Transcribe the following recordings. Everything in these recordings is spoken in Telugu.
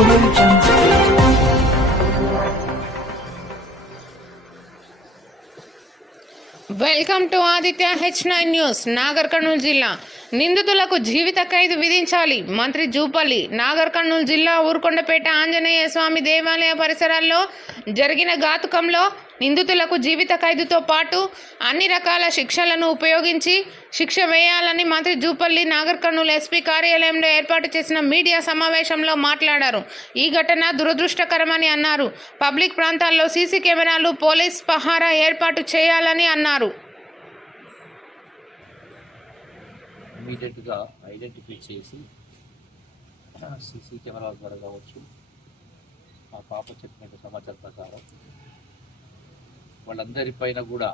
Welcome to Aditya H nine news Nagar Kurnool జిల్లా. నిందితులకు జీవిత ఖైదు విధించాలి. మంత్రి జూపల్లి నాగర్ కర్నూలు జిల్లా ఊరుకొండపేట ఆంజనేయ స్వామి దేవాలయ పరిసరాల్లో జరిగిన ఘాతుకంలో నిందితులకు జీవిత ఖైదుతో పాటు అన్ని రకాల శిక్షలను ఉపయోగించి శిక్ష వేయాలని మంత్రి జూపల్లి నాగర్ కర్నూలు ఎస్పీ కార్యాలయంలో ఏర్పాటు చేసిన మీడియా సమావేశంలో మాట్లాడారు. ఈ ఘటన దురదృష్టకరమని అన్నారు. పబ్లిక్ ప్రాంతాల్లో సీసీ కెమెరాలు పోలీస్ పహారా ఏర్పాటు చేయాలని అన్నారు. ఇమీడియట్గా ఐడెంటిఫై చేసి సీసీ కెమెరాల ద్వారా కావచ్చు ఆ పాప చెప్పిన సమాచారం ప్రకారం వాళ్ళందరిపైన కూడా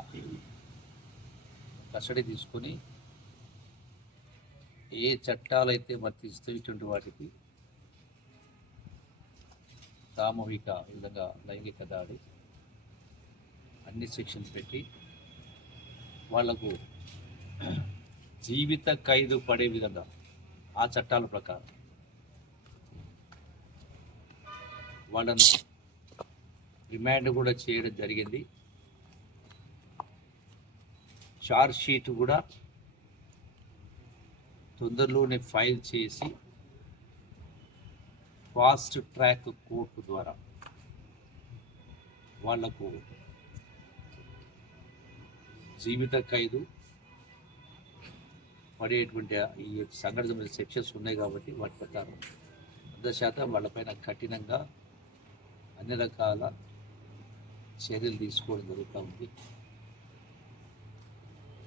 కస్టడీ తీసుకొని ఏ చట్టాలైతే వర్తిస్తూ ఇటువంటి వాటికి సామూహిక విధంగా లైంగిక దాడి అన్ని సెక్షన్స్ పెట్టి వాళ్ళకు జీవిత ఖైదు పడే విధంగా ఆ చట్టాల ప్రకారం వాళ్ళను రిమాండ్ కూడా చేయడం జరిగింది. ఛార్జ్ షీట్ కూడా తొందరలోనే ఫైల్ చేసి ఫాస్ట్ ట్రాక్ కోర్టు ద్వారా వాళ్ళకు జీవిత ఖైదు పడేటువంటి ఈ సంఘటన సెక్షన్స్ ఉన్నాయి కాబట్టి వాటి ప్రకారం వంద శాతం వాళ్ళపైన కఠినంగా అన్ని రకాల చర్యలు తీసుకోవడం జరుగుతూ ఉంది.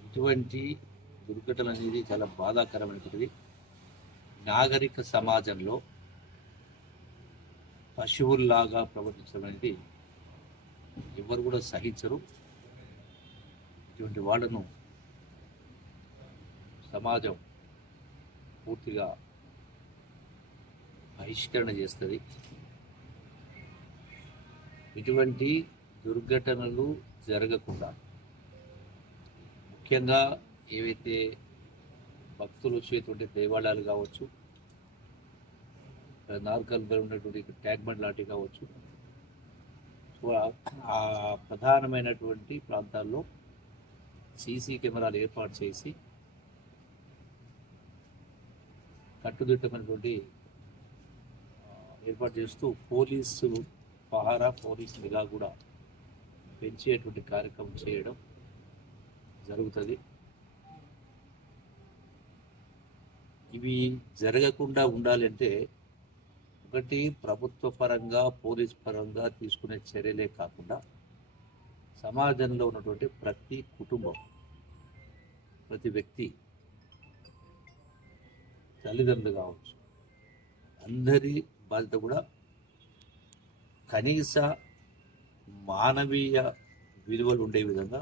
ఇటువంటి దుర్ఘటన అనేది చాలా బాధాకరమైనటువంటిది. నాగరిక సమాజంలో పశువుల్లాగా ప్రవర్తించడం అనేది ఎవరు కూడా సహించరు. ఇటువంటి వాళ్ళను సమాజం పూర్తిగా బహిష్కరణ చేస్తుంది. ఇటువంటి దుర్ఘటనలు జరగకుండా ముఖ్యంగా ఏవైతే భక్తులు వచ్చేటువంటి దేవాలయాలు కావచ్చు నార్కల్ ఉన్నటువంటి ట్యాగ్ బండ్ లాంటివి కావచ్చు సో ఆ- ప్రధానమైనటువంటి ప్రాంతాల్లో సీసీ కెమెరాలు ఏర్పాటు చేసి కట్టుదిట్టమైనటువంటి ఏర్పాటు చేస్తూ పోలీసు పహారా పోలీస్ నిఘా కూడా పెంచేటువంటి కార్యక్రమం చేయడం జరుగుతుంది. ఇవి జరగకుండా ఉండాలంటే ఒకటి ప్రభుత్వ పరంగా పోలీస్ పరంగా తీసుకునే చర్యలే కాకుండా సమాజంలో ఉన్నటువంటి ప్రతి కుటుంబం ప్రతి వ్యక్తి తల్లిదండ్రులు కావచ్చు అందరి బాధ్యత కూడా కనీస మానవీయ విలువలు ఉండే విధంగా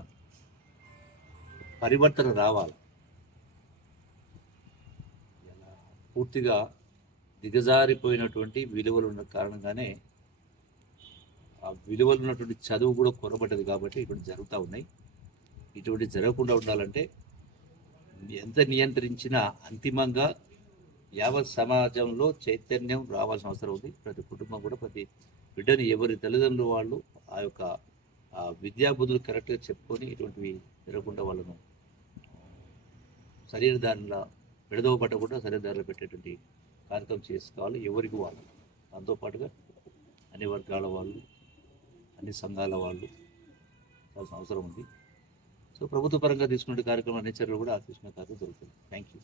పరివర్తన రావాలి. పూర్తిగా దిగజారిపోయినటువంటి విలువలు ఉన్న కారణంగానే ఆ విలువలు ఉన్నటువంటి చదువు కూడా కొరబడ్డది కాబట్టి ఇటువంటి జరుగుతూ ఉన్నాయి. ఇటువంటి జరగకుండా ఉండాలంటే ఎంత నియంత్రించినా అంతిమంగా యావత్ సమాజంలో చైతన్యం రావాల్సిన అవసరం ఉంది. ప్రతి కుటుంబం కూడా ప్రతి బిడ్డని ఎవరి తల్లిదండ్రులు వాళ్ళు ఆ యొక్క విద్యాబుద్ధులు కరెక్ట్గా చెప్పుకొని ఇటువంటివి జరగకుండా వాళ్ళను. సరైన దానిలో విడదవ పట్టకుండా సరైన దారిలో పెట్టేటువంటి కార్యక్రమం చేసుకోవాలి ఎవరికి వాళ్ళు. దాంతోపాటుగా అన్ని వర్గాల వాళ్ళు అన్ని సంఘాల వాళ్ళు కావాల్సిన అవసరం ఉంది. సో ప్రభుత్వ పరంగా తీసుకునే కార్యక్రమం అన్ని చర్యలు కూడా తీసుకునే కార్యక్రమం జరుగుతుంది థ్యాంక్ యూ